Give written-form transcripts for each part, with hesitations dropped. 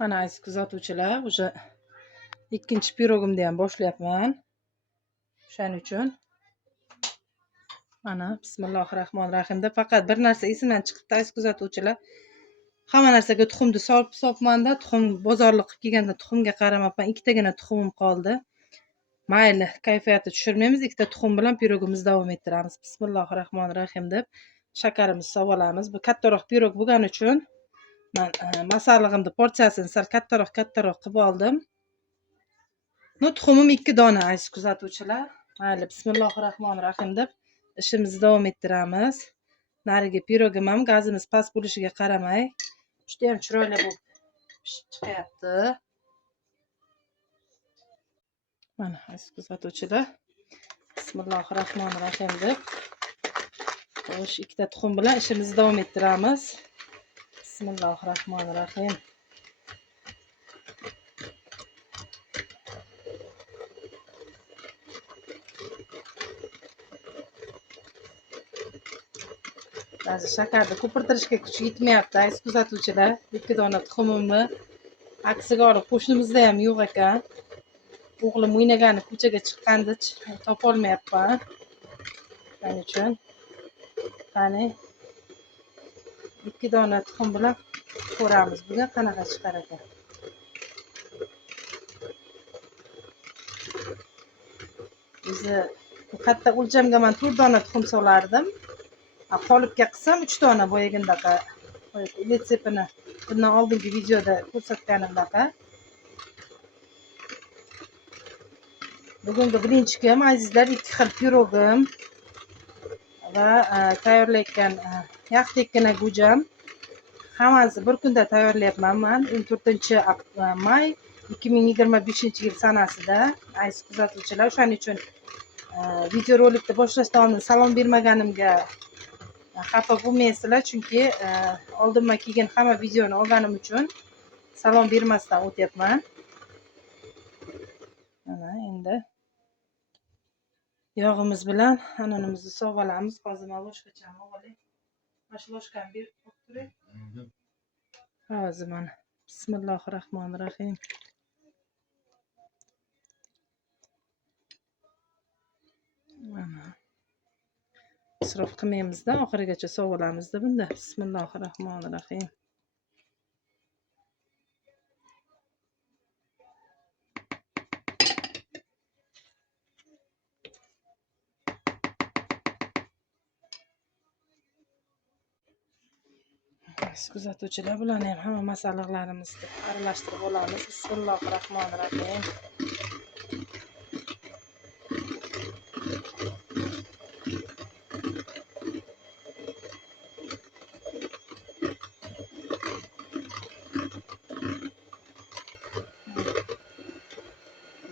Mana aziz kuzatuvchilar, o'sha ikkinchi pirogimni ham boshlayapman. O'shaning uchun mana bismillahirrohmanirrohimda faqat bir narsa esimdan chiqibdi aziz kuzatuvchilar. Hamma narsaga tuxumni solib-solibmanda, tuxum bozorlik qilib kelganda tuxumga qaramabman. Ikkitagina tuxumim qoldi. Mayli, kayfiyatni tushirmaymiz. Ikkita tuxum bilan pirogimizni davom ettiramiz. Bismillahirrohmanirrohim deb shakarimizni solib olamiz. Bu kattaroq pirog bo'lgani uchun men masallig'imni porsiyasini sal kattaroq qilib oldim. Nu tuxumim 2 dona aziz kuzatuvchilar. Mayli, bismillahirrohmanirrohim deb ishimizni davom ettiramiz. Narigi pirogim ham gazimiz past bo'lishiga qaramay, juda ham chiroyli bo'lib pishib chiqyapti. Mana aziz kuzatuvchilar, bismillahirrohmanirrohim deb o'sha ikkita tuxum bilan ishimizni davom ettiramiz. Bismillahirrohmanirrohim. Ba'zi shakarni ko'pirtirishga kuchi yetmayapti aziz kuzatuvchilar. 2 dona tuxumimni aksiga olib qo'shnimizda ham yo'q ekan. O'g'lim o'ynagani ko'chaga chiqqanda topolmayapman. Shuning uchun qani 2 dona tuxum bilan ko'ramiz bugun qanaqa chiqar ekan. O'zi bu katta o'lchamga men 4 dona tuxum solardim. Qolipga qilsam 3 dona boyagindaqa retseptini bundan oldingi videoda ko'rsatganimdaqa. Bugungi birinchi kun azizlar 2 xil pirogim va tayyorlayotgan yaxtekkina go'jam. Hammasi bir kunda tayyorlayapman men. 14-may 2025-yil sanasida aziz kuzatuvchilar. Shuning uchun videorolikni boshlashdan oldin salom bermaganimga xafa bo'lmaysizlar, chunki oldinma keyin hamma videoni olganim uchun salom bermasdan o'tyapman. Mana endi yog'imiz bilan anonimizni solib olamiz. Hozir men loshkachani olay. Mana shu loshkani berib turay. Hozir mana bismillahirrohmanirrohim. Mana isrof qilmaymizda, oxirigacha solib olamizda bunda. Bismillahirrohmanirrohim. Kuzatuvchilar, bularni ham hamma masalliqlarimizni aralashtirib olamiz. Bismillahirrohmanirrohim.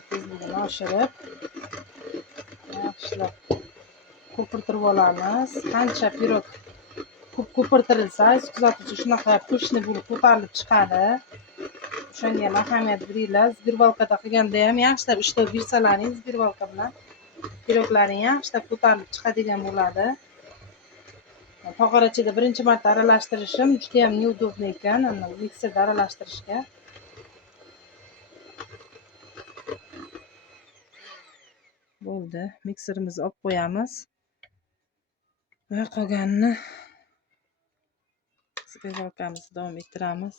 Tezligini oshirib yaxshilab ko'pirtirib olamiz. Qancha pirog ko'p ko'pirtirilsa, aziz kuzatuvchi, shunaqa qo'shni bo'lib ko'tarilib chiqadi. O'shanga ham ahamiyat beringlar. Zbirvalkada qilganda ham yaxshilab ishlab bersalaring, zbirvalka bilan piroklaring yaxshilab ko'tarilib chiqadigan bo'ladi. Tog'orachida birinchi marta aralashtirishim juda ham neudobniy ekan, mikserda aralashtirishga. Bo'ldi, mikserimizni olib qo'yamiz va qolganini zbirvalkamizni davom ettiramiz.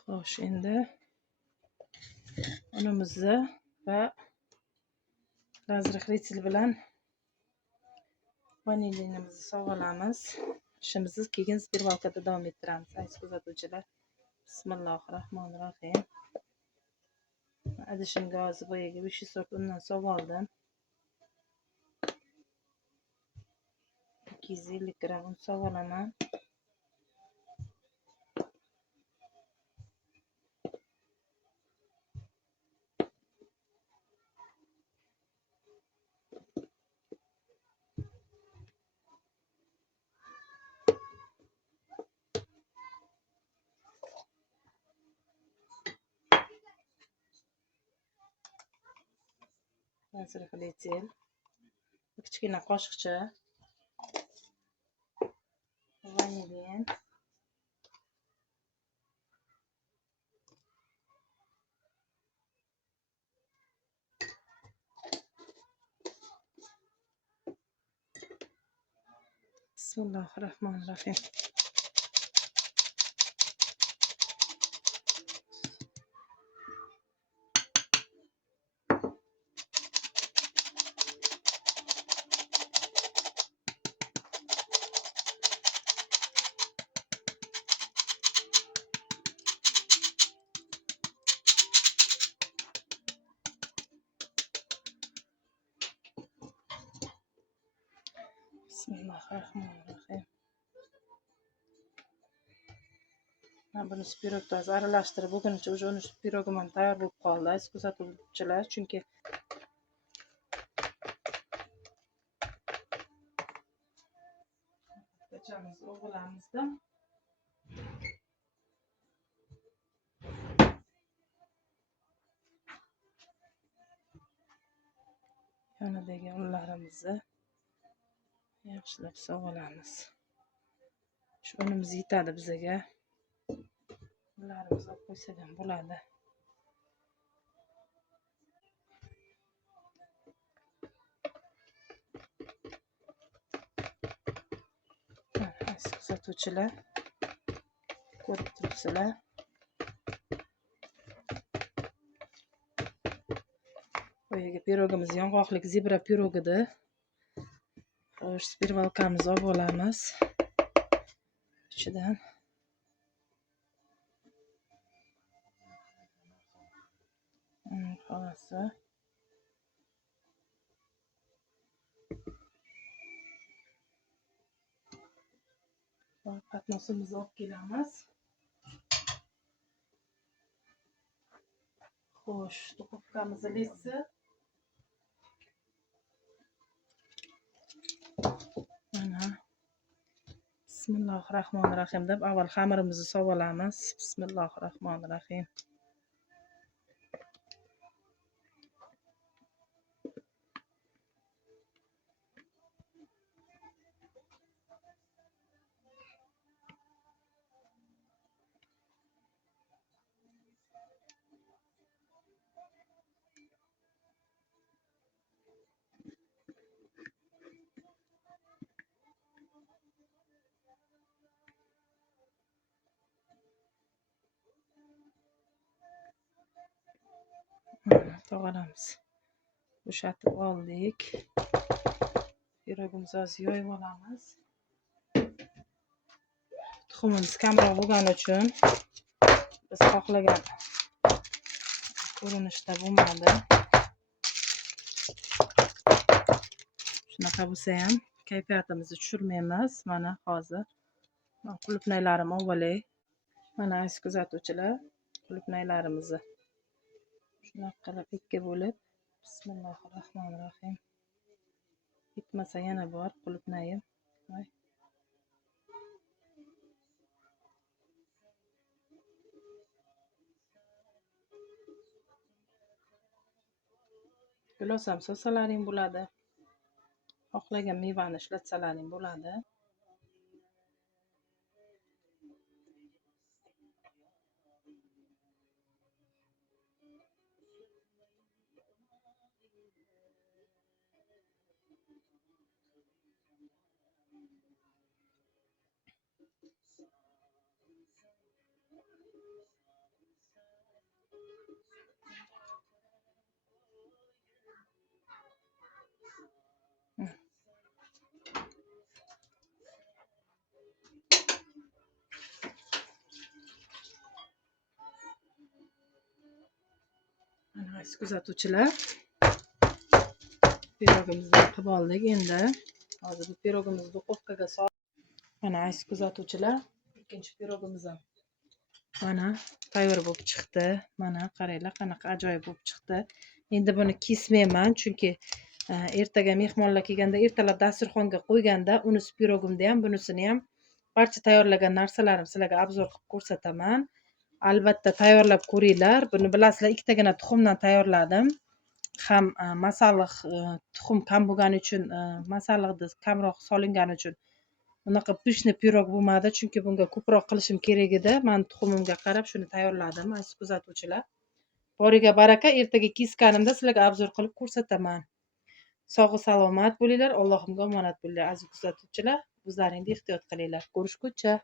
Xo'sh, endi unimizni va razrıhlitel bilan vanilinimizni solib olamiz. Ishimizni keyin zbirvalkada davom ettiramiz aziz kuzatuvchilar. Bismillahirrohmanirrohim. Idishimga hozir boyagi 500 sort undan solib oldim. 250 gram un solib olaman. razrıhletel, kichkina qoshiqcha vanilin, Bismillahirrahmanirrahim. Bismillahirrahmanirrahim. Ben bunu pirogda aralashtirib bo'lguncha уже 13 pirogim ham tayyor bo'lib qoldi. Aziz kuzatuvchilar, chunki kechamiz o'g'lamizda yonidagi unlarimizni yaxshilab sog'olamiz. Shu unimiz yetadi bizga. Unlarimizni olib qo'ysak ham bo'ladi. Aziz kuzatuvchilar, ko'rib turibsizlar. Boyagi pirogimiz yong'oqlik zebra pirogida. Xo'sh, spirvalkamizni olib olamiz. İçinden havası. Katnosumuzu alıp gelemiz. Hoş, dukovkamızı lisi. Mana. Bismillahirrahmanirrahim deb avval xamirimizni sovulamiz. Bismillahirrahmanirrahim. To'g'ramiz. Bo'shatib oldik. Pirogimizni hozir yoyib olamiz. Tuxumimiz kamroq bo'lgani uchun biz xohlagan ko'rinishda bo'lmadi. Shunaqa bo'lsa ham kayfiyatimizni tushirmaymiz. Mana hozir qulupnaylarim avvalay. Mana aziz kuzatuvchilar, qulupnaylarimizni shunaqa qilib ikki bo'lib, Bismillahirrahmanirrahim. Bitmasa yana bor qulupnayim. Gilos ham solsalaring bo'ladi. Xohlagan mevani ishlatsalaring bo'ladi. Aziz kuzatuvchilar, pirogimizni qilib oldik. Endi hozir bu pirogimizni duxovkaga solib, mana aziz kuzatuvchilar, ikkinchi pirogimiz ham mana tayyor bo'lib chiqdi. Mana qaranglar, qanaqa ajoyib bo'lib chiqdi. Endi buni kesmayman, chunki ertaga mehmonlar kelganda, ertalab dasturxonga qo'yganda unisi pirogimda ham, bunisini ham barcha tayyorlagan narsalarim sizlarga obzor qilib ko'rsataman. Albatta tayyorlab ko'ringlar. Buni bilasizlar, ikkitagina tuxumdan tayyorladim. ham masalliq tuxum kam bo'lgani uchun masalliqni kamroq solingani uchun unaqa пышный pirog bo'lmadi, chunki bunga ko'proq qilishim kerak edi. Men tuxumimga qarab shuni tayyorladim, aziz kuzatuvchilar. Boriga baraka, ertaga kesganimda sizlarga obzor qilib ko'rsataman. Sog'i salomat bo'linglar, Allohimga omonat bo'linglar aziz kuzatuvchilar. O'zlaringizga ehtiyot qilinglar. Ko'rishguncha.